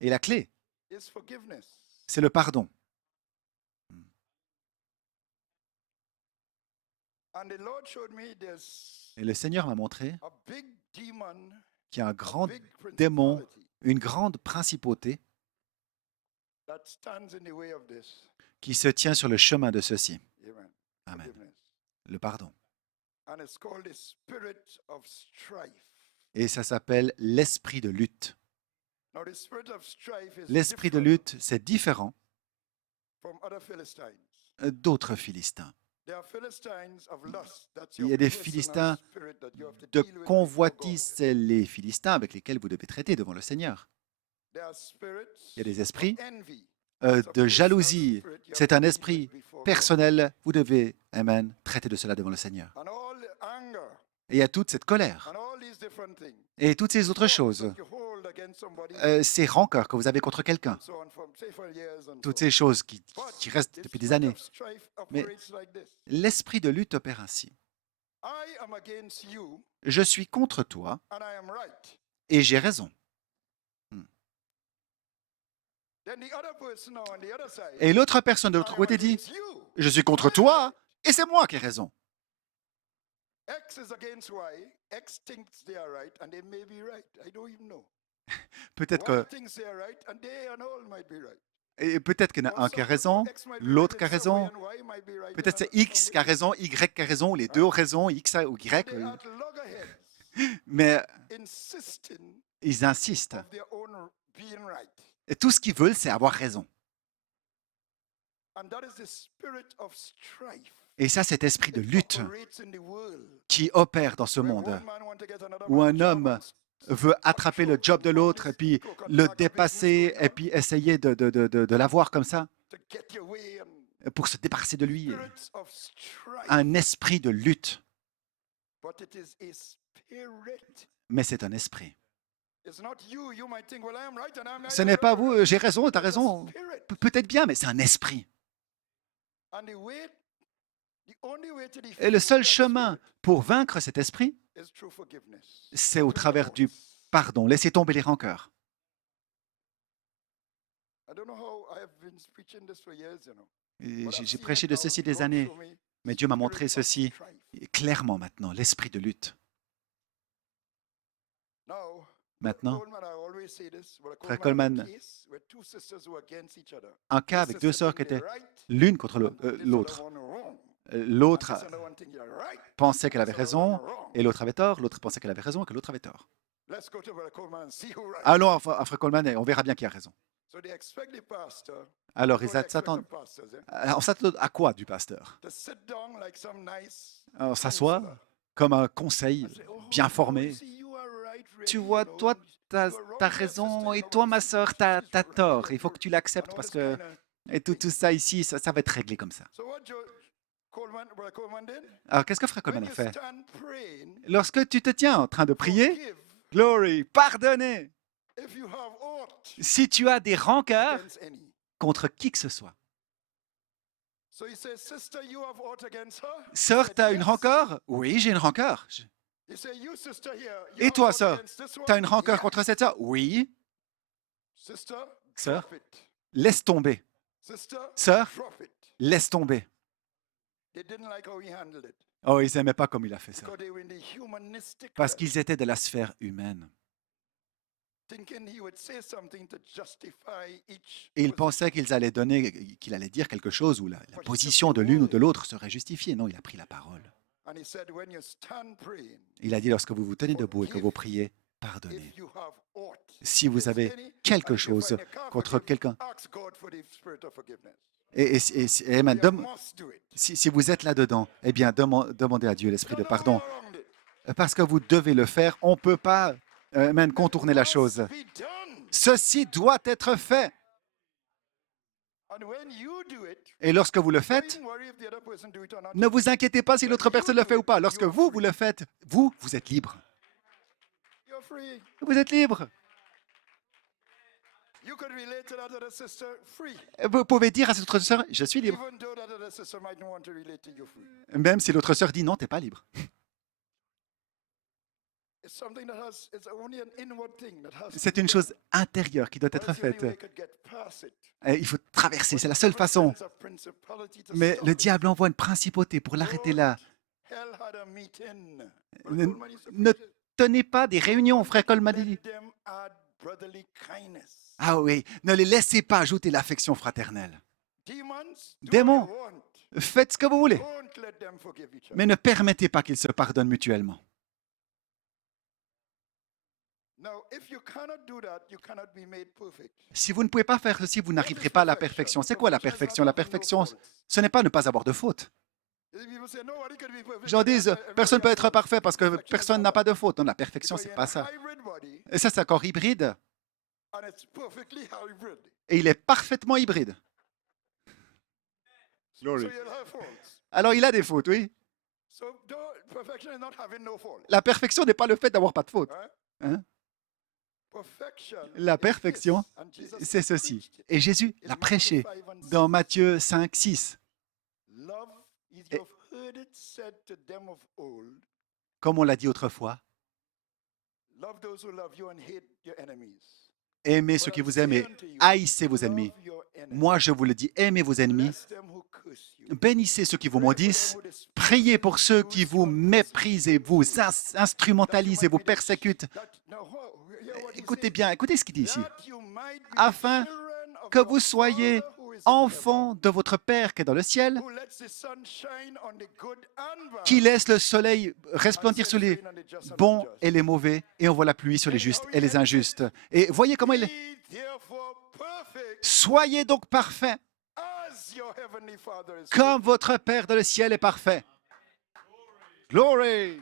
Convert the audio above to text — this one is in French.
Et la clé, c'est le pardon. Et le Seigneur m'a montré qu'il y a un grand démon, une grande principauté qui se tient sur le chemin de ceci. Amen. Le pardon. Et ça s'appelle l'esprit de lutte. L'esprit de lutte, c'est différent d'autres Philistins. Il y a des Philistins de convoitise, c'est les Philistins avec lesquels vous devez traiter devant le Seigneur. Il y a des esprits de jalousie, c'est un esprit personnel, vous devez, amen, traiter de cela devant le Seigneur. Et il y a toute cette colère et toutes ces autres choses, ces rancœurs que vous avez contre quelqu'un, toutes ces choses qui restent depuis des années. Mais l'esprit de lutte opère ainsi. Je suis contre toi et j'ai raison. Et l'autre personne de l'autre côté dit, je suis contre toi et c'est moi qui ai raison. Peut-être qu'il y en a un qui a raison, l'autre qui a raison. Peut-être c'est X qui a raison, Y qui a raison, les deux ont raison, X ou Y. Mais ils insistent. Et tout ce qu'ils veulent, c'est avoir raison. Et ça, cet esprit de lutte qui opère dans ce monde, où un homme veut attraper le job de l'autre et puis le dépasser et puis essayer de l'avoir comme ça pour se débarrasser de lui. Un esprit de lutte. Mais c'est un esprit. Ce n'est pas vous, j'ai raison, tu as raison. Peut-être bien, mais c'est un esprit. Et le seul chemin pour vaincre cet esprit, c'est au travers du pardon. Laissez tomber les rancœurs. J'ai prêché de ceci des années, mais Dieu m'a montré ceci clairement maintenant, l'esprit de lutte. Maintenant, Frère Coleman, un cas avec deux sœurs qui étaient l'une contre l'autre. L'autre pensait qu'elle avait raison et l'autre avait tort. L'autre pensait qu'elle avait raison et que l'autre avait tort. Allons à Frère Coleman et on verra bien qui a raison. Alors, ils s'attendent. On s'attend à quoi du pasteur? On s'assoit comme un conseil bien formé. Tu vois, toi, tu as raison, et toi, ma sœur, tu as tort. Il faut que tu l'acceptes parce que et tout ça ici, ça va être réglé comme ça. Alors, qu'est-ce que Frère Coleman a fait? Lorsque tu te tiens en train de prier, glory, pardonner. Si tu as des rancœurs contre qui que ce soit. Sœur, tu as une rancœur? Oui, j'ai une rancœur. Et toi, sœur, tu as une rancœur contre cette sœur? Oui. Sœur, laisse tomber. Sœur, laisse tomber. Oh, ils n'aimaient pas comme il a fait ça. Parce qu'ils étaient de la sphère humaine. Et ils pensaient qu'il allait dire quelque chose où la position de l'une ou de l'autre serait justifiée. Non, il a pris la parole. Il a dit, lorsque vous vous tenez debout et que vous priez, pardonnez. Si vous avez quelque chose contre quelqu'un, si vous êtes là-dedans, eh bien, demandez à Dieu l'esprit de pardon. Parce que vous devez le faire. On ne peut pas même contourner la chose. Ceci doit être fait. Et lorsque vous le faites, ne vous inquiétez pas si l'autre personne le fait ou pas. Lorsque vous le faites, vous êtes libre. Vous êtes libre. Vous pouvez dire à cette autre sœur, je suis libre. Même si l'autre sœur dit non, tu n'es pas libre. C'est une chose intérieure qui doit être faite. Et il faut traverser, c'est la seule façon. Mais le diable envoie une principauté pour l'arrêter là. Ne tenez pas des réunions, frère Cole m'a dit. Ah oui, ne les laissez pas ajouter l'affection fraternelle. Démons, faites ce que vous voulez, mais ne permettez pas qu'ils se pardonnent mutuellement. Si vous ne pouvez pas faire ceci, vous n'arriverez pas à la perfection. C'est quoi la perfection? La perfection, ce n'est pas ne pas avoir de faute. Les gens disent, personne ne peut être parfait parce que personne n'a pas de faute. Non, la perfection, c'est pas ça. Et ça, c'est un corps hybride. Et il est parfaitement hybride. Alors, il a des fautes, oui. La perfection n'est pas le fait d'avoir pas de faute. Hein? La perfection, c'est ceci. Et Jésus l'a prêché dans Matthieu 5, 6. Et, comme on l'a dit autrefois, aimez ceux qui vous aiment et haïssez vos ennemis. Moi, je vous le dis, aimez vos ennemis, bénissez ceux qui vous maudissent, priez pour ceux qui vous méprisent et vous instrumentalisent et vous persécutent. Écoutez bien, écoutez ce qu'il dit ici. Afin que vous soyez enfants de votre Père qui est dans le ciel, qui laisse le soleil resplendir sur les bons et les mauvais, et envoie la pluie sur les justes et les injustes. Et voyez comment il est. Soyez donc parfaits, comme votre Père dans le ciel est parfait. Glory!